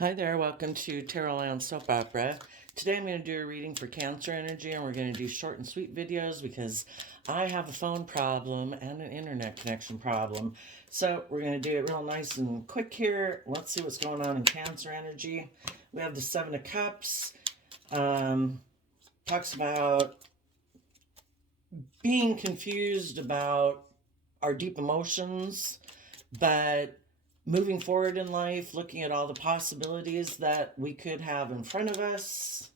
Hi there, welcome to Tarot Land Soap Opera. Today I'm going to do a reading for Cancer energy, and we're going to do short and sweet videos because I have a phone problem and an internet connection problem. So we're going to do it real nice and quick here. Let's see what's going on in Cancer energy. We have the Seven of Cups. Talks about being confused about our deep emotions, but moving forward in life, looking at all the possibilities that we could have in front of us.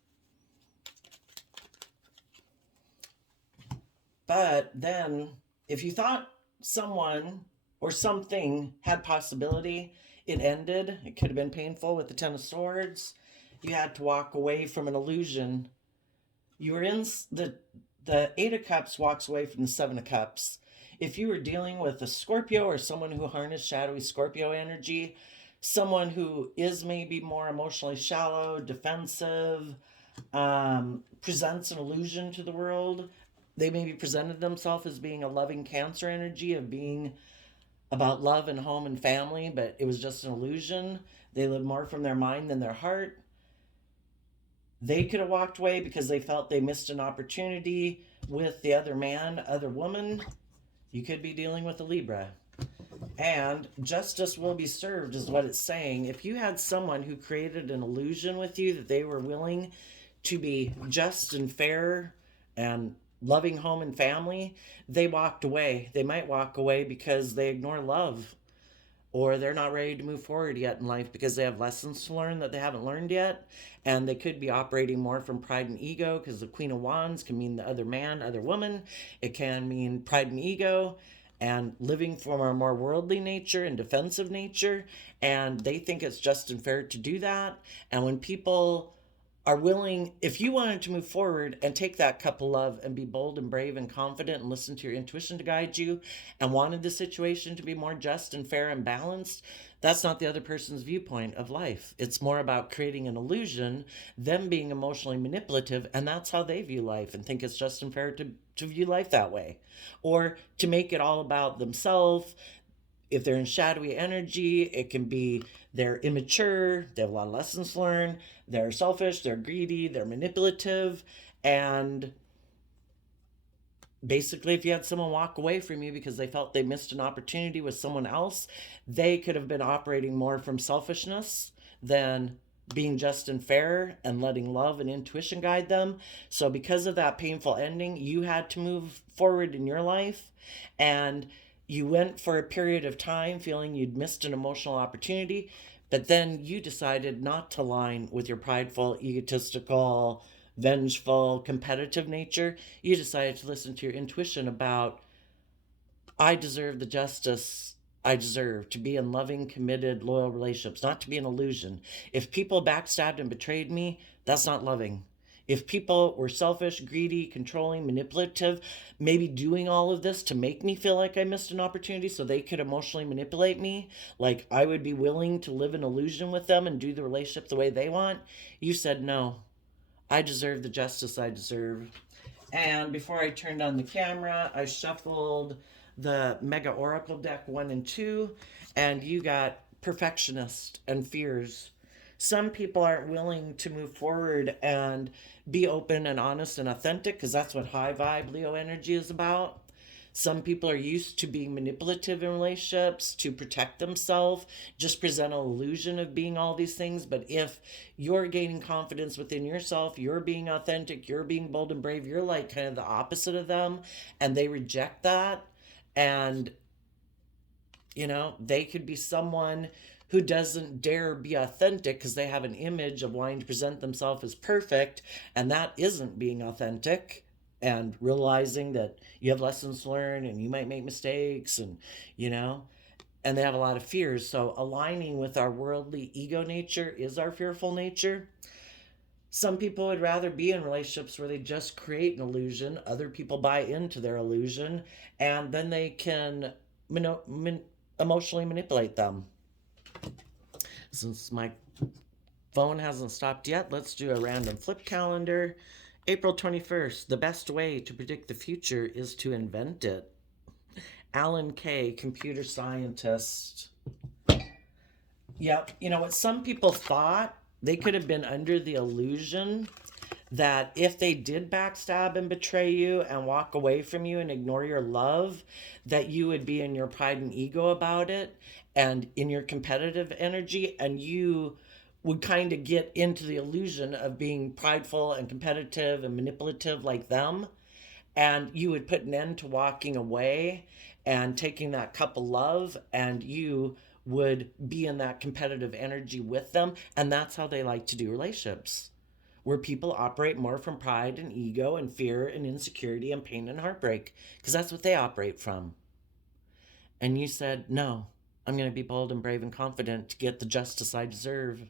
But then, if you thought someone or something had possibility, it ended. It could have been painful with the Ten of Swords. You had to walk away from an illusion. You were in the Eight of Cups walks away from the Seven of Cups. If you were dealing with a Scorpio or someone who harnessed shadowy Scorpio energy, someone who is maybe more emotionally shallow, defensive, presents an illusion to the world, they maybe presented themselves as being a loving Cancer energy, of being about love and home and family, but it was just an illusion. They lived more from their mind than their heart. They could have walked away because they felt they missed an opportunity with the other man, other woman. You could be dealing with a Libra. And justice will be served is what it's saying. If you had someone who created an illusion with you that they were willing to be just and fair and loving home and family, they walked away. They might walk away because they ignore love, or they're not ready to move forward yet in life because they have lessons to learn that they haven't learned yet. And they could be operating more from pride and ego, because the Queen of Wands can mean the other man, other woman. It can mean pride and ego and living from a more worldly nature and defensive nature. And they think it's just and fair to do that. And when people are willing, if you wanted to move forward and take that cup of love and be bold and brave and confident and listen to your intuition to guide you, and wanted the situation to be more just and fair and balanced, that's not the other person's viewpoint of life. It's more about creating an illusion, them being emotionally manipulative, and that's how they view life and think it's just and fair to view life that way. Or to make it all about themselves. If they're in shadowy energy, it can be they're immature, they have a lot of lessons to learn, they're selfish, they're greedy, they're manipulative. And basically, if you had someone walk away from you because they felt they missed an opportunity with someone else, they could have been operating more from selfishness than being just and fair and letting love and intuition guide them. So because of that painful ending, you had to move forward in your life, and you went for a period of time feeling you'd missed an emotional opportunity, but then you decided not to align with your prideful, egotistical, vengeful, competitive nature. You decided to listen to your intuition about, I deserve the justice I deserve to be in loving, committed, loyal relationships, not to be an illusion. If people backstabbed and betrayed me, that's not loving. If people were selfish, greedy, controlling, manipulative, maybe doing all of this to make me feel like I missed an opportunity so they could emotionally manipulate me, like I would be willing to live an illusion with them and do the relationship the way they want, you said no. I deserve the justice I deserve. And before I turned on the camera, I shuffled the Mega Oracle deck 1 and 2, and you got perfectionist and fears. Some people aren't willing to move forward and be open and honest and authentic, because that's what high vibe Leo energy is about. Some people are used to being manipulative in relationships to protect themselves, just present an illusion of being all these things. But if you're gaining confidence within yourself, you're being authentic, you're being bold and brave, you're like kind of the opposite of them, and they reject that. And, they could be someone who doesn't dare be authentic because they have an image of wanting to present themselves as perfect, and that isn't being authentic, and realizing that you have lessons to learn and you might make mistakes, and and they have a lot of fears. So aligning with our worldly ego nature is our fearful nature. Some people would rather be in relationships where they just create an illusion, other people buy into their illusion, and then they can emotionally manipulate them. Since my phone hasn't stopped yet, let's do a random flip calendar. April 21st, the best way to predict the future is to invent it. Alan Kay, computer scientist. Yep. You know what some people thought? They could have been under the illusion that if they did backstab and betray you and walk away from you and ignore your love, that you would be in your pride and ego about it and in your competitive energy, and you would kind of get into the illusion of being prideful and competitive and manipulative like them, and you would put an end to walking away and taking that cup of love, and you would be in that competitive energy with them. And that's how they like to do relationships, where people operate more from pride and ego and fear and insecurity and pain and heartbreak, because that's what they operate from. And you said, no, I'm going to be bold and brave and confident to get the justice I deserve.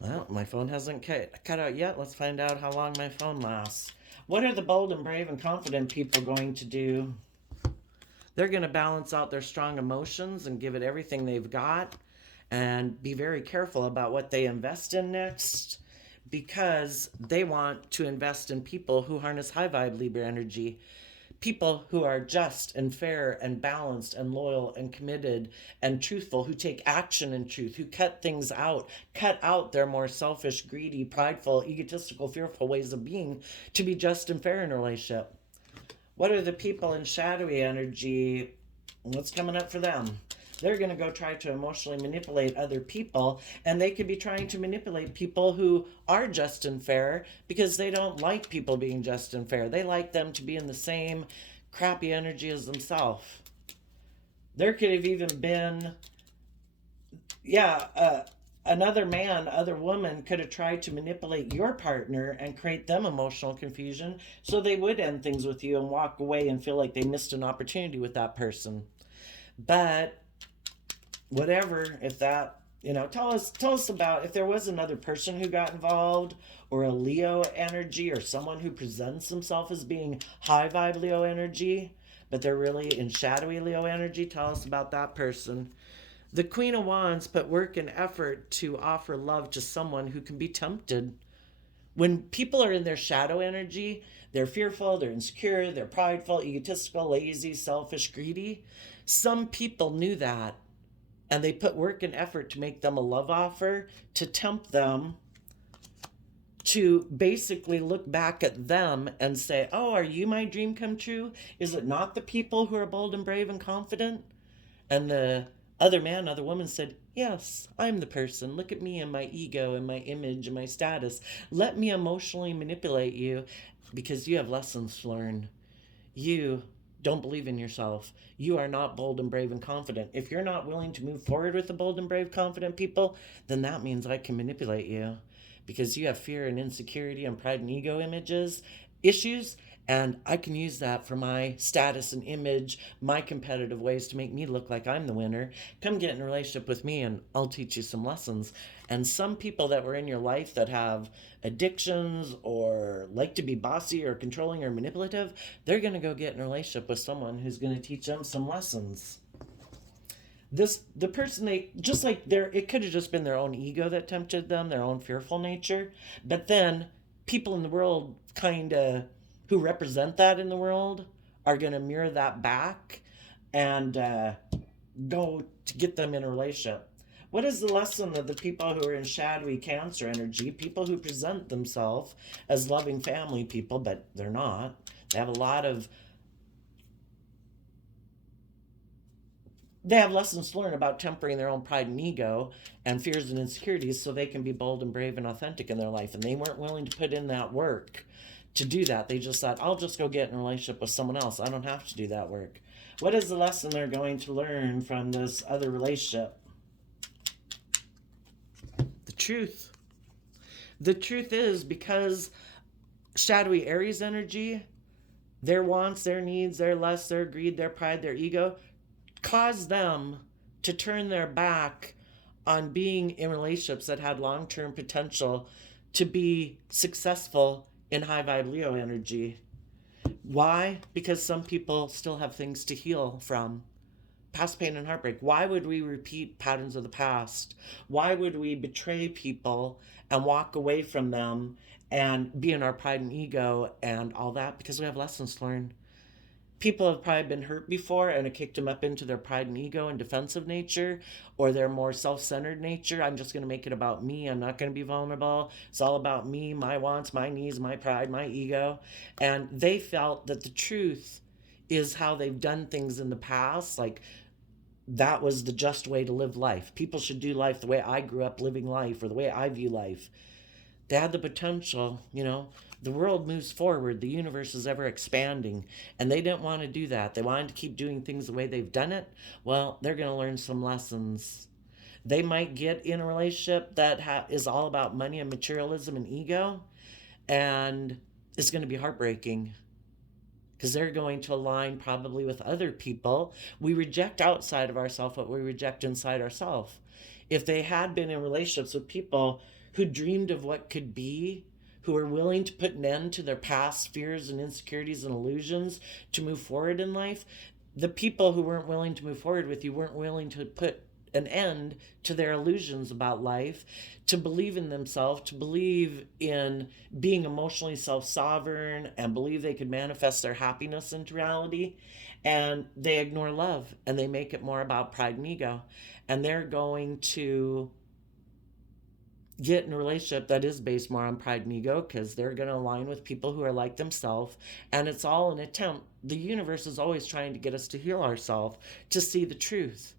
Well, my phone hasn't cut out yet. Let's find out how long my phone lasts. What are the bold and brave and confident people going to do? They're going to balance out their strong emotions and give it everything they've got, and be very careful about what they invest in next, because they want to invest in people who harness high vibe Libra energy. People who are just and fair and balanced and loyal and committed and truthful, who take action in truth, who cut things out, cut out their more selfish, greedy, prideful, egotistical, fearful ways of being to be just and fair in a relationship. What are the people in shadowy energy? What's coming up for them? They're going to go try to emotionally manipulate other people, and they could be trying to manipulate people who are just and fair because they don't like people being just and fair. They like them to be in the same crappy energy as themselves. There could have even been, another man, other woman could have tried to manipulate your partner and create them emotional confusion so they would end things with you and walk away and feel like they missed an opportunity with that person. But whatever, if that, tell us about if there was another person who got involved, or a Leo energy, or someone who presents himself as being high vibe Leo energy, but they're really in shadowy Leo energy. Tell us about that person. The Queen of Wands put work and effort to offer love to someone who can be tempted. When people are in their shadow energy, they're fearful, they're insecure, they're prideful, egotistical, lazy, selfish, greedy. Some people knew that, and they put work and effort to make them a love offer, to tempt them to basically look back at them and say, oh, are you my dream come true? Is it not the people who are bold and brave and confident? And the other man, other woman said, yes, I'm the person. Look at me and my ego and my image and my status. Let me emotionally manipulate you because you have lessons to learn. You don't believe in yourself. You are not bold and brave and confident. If you're not willing to move forward with the bold and brave, confident people, then that means I can manipulate you because you have fear and insecurity and pride and ego issues, and I can use that for my status and image, my competitive ways to make me look like I'm the winner. Come get in a relationship with me and I'll teach you some lessons. And some people that were in your life that have addictions or like to be bossy or controlling or manipulative, they're going to go get in a relationship with someone who's going to teach them some lessons. The person it could have just been their own ego that tempted them, their own fearful nature. But then people in the world who represent that in the world are going to mirror that back and go to get them in a relationship. What is the lesson of the people who are in shadowy Cancer energy, people who present themselves as loving family people, but they're not? They have they have lessons to learn about tempering their own pride and ego and fears and insecurities so they can be bold and brave and authentic in their life. And they weren't willing to put in that work to do that. They just thought, I'll just go get in a relationship with someone else. I don't have to do that work. What is the lesson they're going to learn from this other relationship? The truth. The truth is, because shadowy Aries energy, their wants, their needs, their lusts, their greed, their pride, their ego, cause them to turn their back on being in relationships that had long-term potential to be successful in high vibe Leo energy. Why? Because some people still have things to heal from. Past pain and heartbreak. Why would we repeat patterns of the past? Why would we betray people and walk away from them and be in our pride and ego and all that? Because we have lessons to learn. people have probably been hurt before and it kicked them up into their pride and ego and defensive nature, or their more self-centered nature. I'm just going to make it about me. I'm not going to be vulnerable. It's all about me, my wants, my needs, my pride, my ego. And they felt that the truth is how they've done things in the past. Like, that was the just way to live life. People should do life the way I grew up living life, or the way I view life. They had the potential, the world moves forward, the universe is ever expanding, and they didn't want to do that. They wanted to keep doing things the way they've done it. Well, they're going to learn some lessons. They might get in a relationship that is all about money and materialism and ego, and it's going to be heartbreaking, because they're going to align probably with other people. We reject outside of ourselves what we reject inside ourselves. If they had been in relationships with people who dreamed of what could be, who are willing to put an end to their past fears and insecurities and illusions to move forward in life, the people who weren't willing to move forward with you weren't willing to put an end to their illusions about life, to believe in themselves, to believe in being emotionally self-sovereign, and believe they could manifest their happiness into reality. And they ignore love, and they make it more about pride and ego. And they're going to get in a relationship that is based more on pride and ego, because they're going to align with people who are like themselves. And it's all an attempt. The universe is always trying to get us to heal ourselves, to see the truth.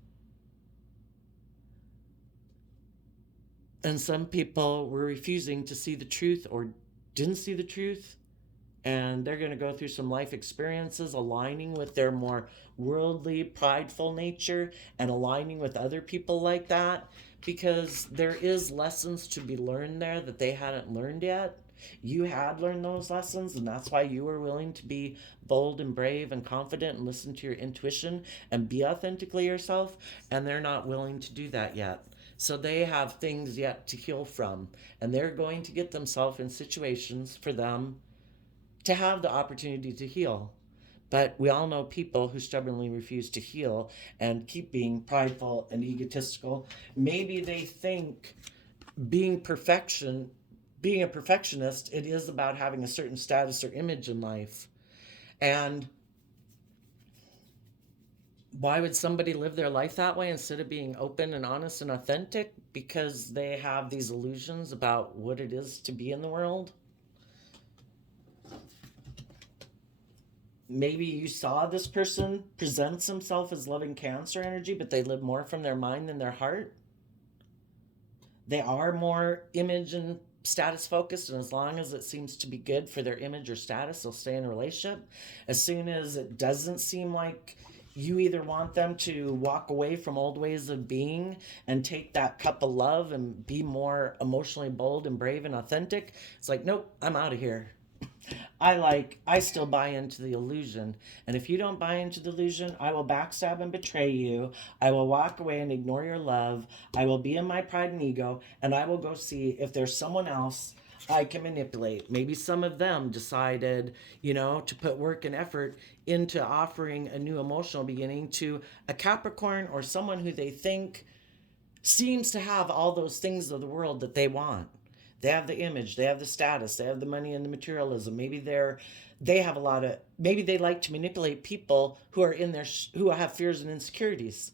And some people were refusing to see the truth, or didn't see the truth. And they're going to go through some life experiences aligning with their more worldly, prideful nature, and aligning with other people like that, because there is lessons to be learned there that they hadn't learned yet. You had learned those lessons, and that's why you were willing to be bold and brave and confident and listen to your intuition and be authentically yourself. And they're not willing to do that yet. So they have things yet to heal from, and they're going to get themselves in situations for them to have the opportunity to heal. But we all know people who stubbornly refuse to heal and keep being prideful and egotistical. Maybe they think being a perfectionist, it is about having a certain status or image in life. And why would somebody live their life that way instead of being open and honest and authentic? Because they have these illusions about what it is to be in the world. Maybe you saw this person presents himself as loving Cancer energy, but they live more from their mind than their heart. They are more image and status focused, and as long as it seems to be good for their image or status, they'll stay in a relationship. As soon as it doesn't seem like you either want them to walk away from old ways of being and take that cup of love and be more emotionally bold and brave and authentic, it's like, nope, I'm out of here. I still buy into the illusion. And if you don't buy into the illusion, I will backstab and betray you. I will walk away and ignore your love. I will be in my pride and ego, and I will go see if there's someone else I can manipulate. Maybe some of them decided, to put work and effort into offering a new emotional beginning to a Capricorn, or someone who they think seems to have all those things of the world that they want. They have the image, they have the status, they have the money and the materialism. Maybe maybe they like to manipulate people who are who have fears and insecurities.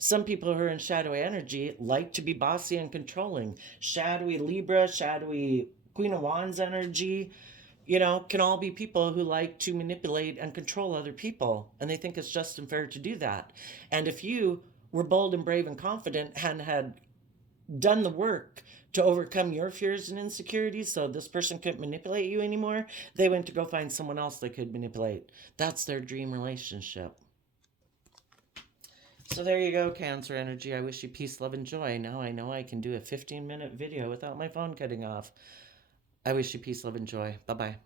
Some people who are in shadowy energy like to be bossy and controlling. Shadowy Libra, shadowy Queen of Wands energy, can all be people who like to manipulate and control other people. And they think it's just and fair to do that. And if you were bold and brave and confident and had done the work to overcome your fears and insecurities so this person couldn't manipulate you anymore, they went to go find someone else they could manipulate. That's their dream relationship. So there you go, Cancer energy. I wish you peace, love, and joy. Now I know I can do a 15-minute video without my phone cutting off. I wish you peace, love, and joy. Bye-bye.